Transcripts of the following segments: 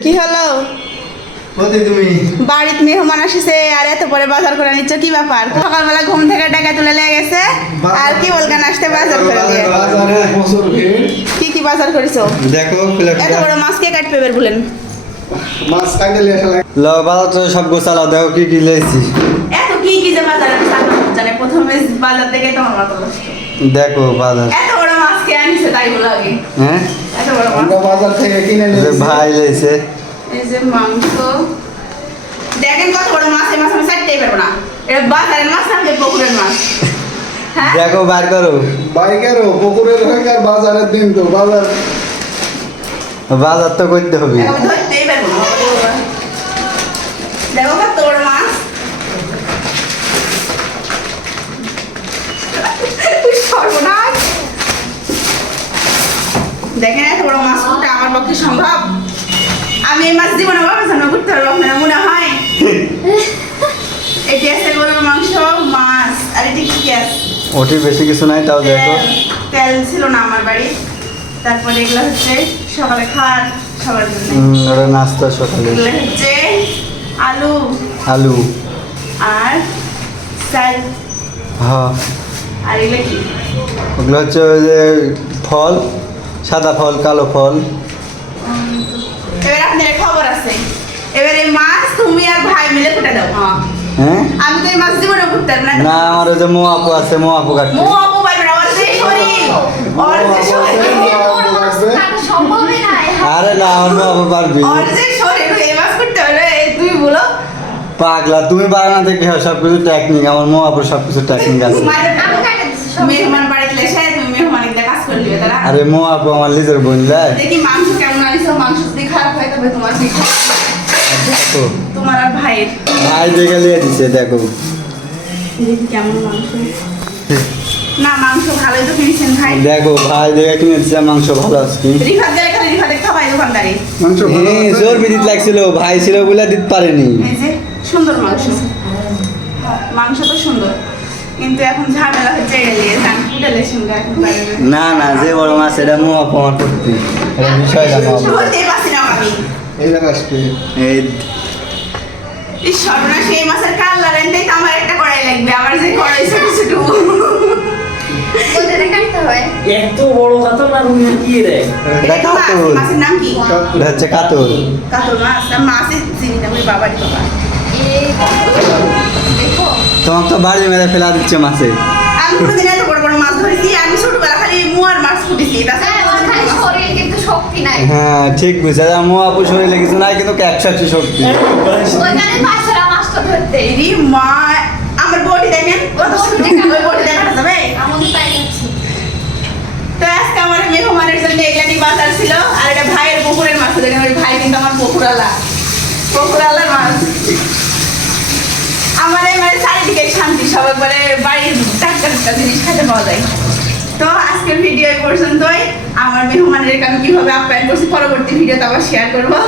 কি হলো? তুমি বাড়িতে মেহমান আসিছে আর এত পরে বাজার করে নিচ্ছ, কি ব্যাপার? সকালবেলা ঘুম থেকে টাকা তুলে লেগে গেছে আর কি বলগান আসতে বাজার করে দিয়ে। বাজারে প্রচুর ভিড়। কি বাজার করেছো? দেখো এত বড় মাছ কে কাটবে বের বলেন? মাছ কাটে লিয়ে আসা লাগে। ল বাজার তো সব গোছালো, দেখো কি কি লেছি। এত কি কি যে বাজারে জানে প্রথমে বাজার থেকে তোমার মাথা নষ্ট। দেখো বাজার এত বড় মাছ কে আনিছে তাই বলো আগে। হ্যাঁ এত বড় মাছ আমরা বাজার থেকে কিনে নিয়েছি। ভাই লেছে এই যে মাংস দেখেন কত বড় মাছ, এই মাছ আমি চাইতেই পারবো না। এটা বাজারের মাছ না পুকুরের মাছ? হ্যাঁ দেখো বার করো। বাইকেরও পুকুরের হয়ে আর বাজারের দিন তো বাজার বাজার তো করতে হবে। আমি ধরতেই পারবো না। দেখো কত বড় মাছ। সর্বনাশ, দেখেন এত বড় মাছ কোনটা আমার পক্ষে সম্ভব? আমি এই মাছ জীবনে গবেষণা করতে পারবো আপনারা মনে হয়? এটি আছে গরুর মাংস, মাছ, আর এটি কি আছে? ওটি বেশি কিছু নাই, তাও দেখো। তেল ছিল না আমার বাড়ি। তারপরে এগুলো হচ্ছে সকালে খাওয়ার সবার জন্য। ওটা নাস্তা সকালে। এগুলো হচ্ছে আলু আলু আর চাল। হ্যাঁ, আর এগুলো কি? ওগুলো হচ্ছে ওই যে ফল, সাদা ফল, কালো ফল। এবার আপনার খবর আছে, এবারে মাছ তুমি আর ভাই মিলে কুটে দাও। হ্যাঁ আমি তো এই মাছ জীবনে কুটতে পারবো না। না, আমার ওই যে মো আপু আছে, মো আপু কাটবে। মো আপু পারবে না, ওর যে শরীর, ওর যে শরীর, আরে না, আমার মো আপু পারবি। ওর যে শরীর, এই মাছ কুটতে পারবে? তুমি বলো। পাগলা, তুমি বাগানা থেকে সবকিছু টেকনিক, আমার মো আপুর সবকিছু টেকনিক আছে। মেহমান বাড়িতে এসে তুমি মেহমানিকটা কাজ করলি তারা। আরে মো আপু আমার নিজের বোন লাই। দেখি মাংস কেমন আনিস, মাংস যদি খারাপ হয় তবে তোমার দিক, দেখো তোমার আর ভাইয়ের। ভাই দেখে লিয়ে দিছে, দেখো। দেখি কেমন মাংস। না মাংস ভালোই তো কিনেছেন ভাই। দেখো ভাই দেখে কিনে দিচ্ছে, মাংস ভালো আছে কি। রিফাত গেলে খালি রিফাতে খাবাই দোকানদারি। মাংস ভালো আছে। জোর বিদিত লাগছিল, ভাই ছিল বলে দিতে পারেনি। এই যে সুন্দর মাংস, মাংস তো সুন্দর, কিন্তু এখন ঝামেলা হচ্ছে এটা নিয়ে ধান ফুটালে সঙ্গে এখন পারে না। না না, যে বড় মাছ এটা মো আপু আমার করতে, এটা বিষয়টা মো আপু। বলতেই পারছি না আমি। এই জায়গা আসবে এই এই সর্বনাশ, এই মাছের কাল্লা রেন্দেই তো আমার একটা কড়াই লাগবে, আমার যে কড়াই ছোট ছোট। এত বড় কাতল আর উনি কি রে? এটা কাতল। মাছের নাম কি? এটা হচ্ছে কাতল। কাতল মাছ। আর মাছের চিনি না, ওই বাবারই বাবা। দেখো তোমার তো বাড়ি মেরে ফেলা দিচ্ছে মাছে। আমি কোনোদিন এত বড় বড় মাছ ধরেছি? আমি ছোটবেলা খালি মুয়ার মাছ ফুটেছি, তাছাড়া হ্যাঁ ঠিক বুঝছে, মো আপু শরীরে কিছু নাই, কিন্তু 180 শক্তি। এরি মা, আমার বডি দেখেন কত সুন্দর, ওই বডি দেখানো যাবে? তো আজকে আমার মেহমানের জন্য এগুলানি বাজার ছিল, আর এটা ভাইয়ের পুকুরের মাছ। দেখেন ওই ভাই কিন্তু আমার পুকুরালার মাছ। আমার এই মানে চারিদিকে শান্তি, সব একবারে বাড়ির টাটকা টাটকা জিনিস খেতে পাওয়া যায়। তো আজকের ভিডিও এই পর্যন্তই। আমার মেহমানের আমি কিভাবে আপ্যায়ন করছি পরবর্তী ভিডিওতে আবার শেয়ার করবো।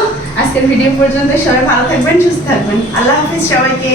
আজকের ভিডিও পর্যন্ত, সবাই ভালো থাকবেন, সুস্থ থাকবেন। আল্লাহ হাফিজ সবাইকে।